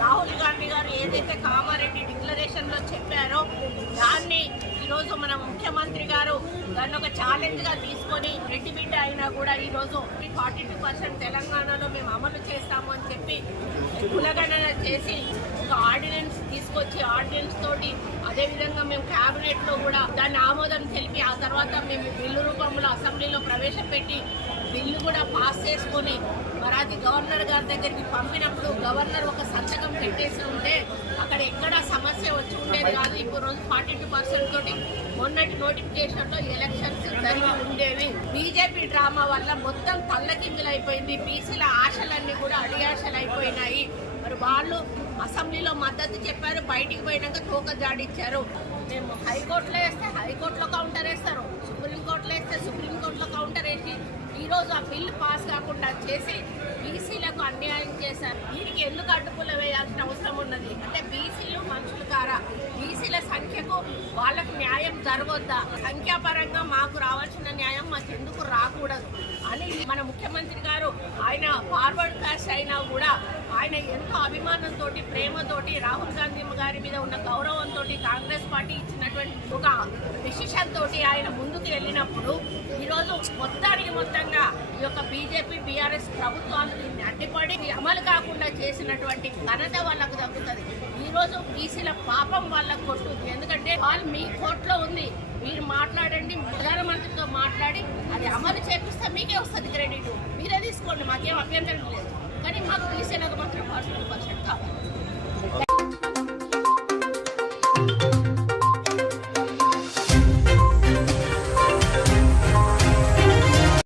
రాహుల్ గాంధీ గారు ఏదైతే కామారెడ్డి డిక్లరేషన్లో చెప్పారో దాన్ని ఈరోజు మన ముఖ్యమంత్రి గారు దాన్ని ఒక ఛాలెంజ్గా తీసుకొని రెడ్డి బిడ్డ అయినా కూడా ఈరోజు ఫార్టీ టూ పర్సెంట్ తెలంగాణలో మేము అమలు చేస్తాము అని చెప్పి కులగణన చేసి ఒక ఆర్డినెన్స్ తీసుకొచ్చి ఆర్డినెన్స్ తోటి అదేవిధంగా మేము క్యాబినెట్లో కూడా దాన్ని ఆమోదం తెలిపి ఆ తర్వాత మేము బిల్లు రూపంలో అసెంబ్లీలో ప్రవేశపెట్టి బిల్లు కూడా పాస్ చేసుకొని అది గవర్నర్ గారి దగ్గరికి పంపినప్పుడు గవర్నర్ ఒక సంతకం పెట్టేసి ఉంటే అక్కడ ఎక్కడ సమస్య వచ్చి ఉండేది కాదు. ఇప్పుడు రోజు ఫార్టీ టూ పర్సెంట్ తోటి మొన్నటి నోటిఫికేషన్లో ఎలక్షన్స్ జరిగి ఉండేవి. బీజేపీ డ్రామా వల్ల మొత్తం తల్లకిందులైపోయింది బీసీల ఆశలన్నీ కూడా అడియాశలు అయిపోయినాయి. మరి వాళ్ళు అసెంబ్లీలో మద్దతు చెప్పారు. బయటికి పోయినాక తోక జాడిచ్చారు. మేము హైకోర్టులో వేస్తే హైకోర్టులో కౌంటర్ వేస్తారు. సుప్రీంకోర్టులో వేస్తే సుప్రీంకోర్టులో కౌంటర్ వేసి ఈరోజు ఆ బిల్లు పాస్ కాకుండా చేసి అన్యాయం చేశారు. దీనికి ఎందుకు అడ్డుపుల్ల వేయాల్సిన అవసరం ఉన్నది? అంటే బీసీలు మనుషులు కారా? బీసీల సంఖ్యకు వాళ్ళకు న్యాయం జరగొద్దా? సంఖ్యాపరంగా మాకు రావాల్సిన న్యాయం మాకు ఎందుకు రాకూడదు? అని మన ముఖ్యమంత్రి గారు ఆయన ఫార్వర్డ్ క్యాష్ అయినా కూడా ఆయన ఎంతో అభిమానంతో ప్రేమతోటి రాహుల్ గాంధీ గారి మీద ఉన్న గౌరవంతో కాంగ్రెస్ పార్టీ ఇచ్చినటువంటి ఒక డిసిషన్ తోటి ఆయన ముందుకు వెళ్ళినప్పుడు ఈరోజు మొత్తానికి మొత్తంగా ఈ యొక్క బీజేపీ బీఆర్ఎస్ ప్రభుత్వాలు దీన్ని చేసినటువంటి ఘనత వాళ్ళకు దక్కుతుంది. ఈరోజు బీసీల పాపం వాళ్ళకు కొట్టుకుంది. ఎందుకంటే వాళ్ళు మీ కోర్టులో ఉంది. మీరు మాట్లాడండి ప్రధానమంత్రితో మాట్లాడి అది అమలు చేపిస్తే మీకే వస్తుంది క్రెడిట్. మీరే తీసుకోండి మాకేం అభ్యంతరం లేదు. కానీ మాకు బీసీలకు మాత్రం పర్సెంట్ పర్సెంట్ కావాలి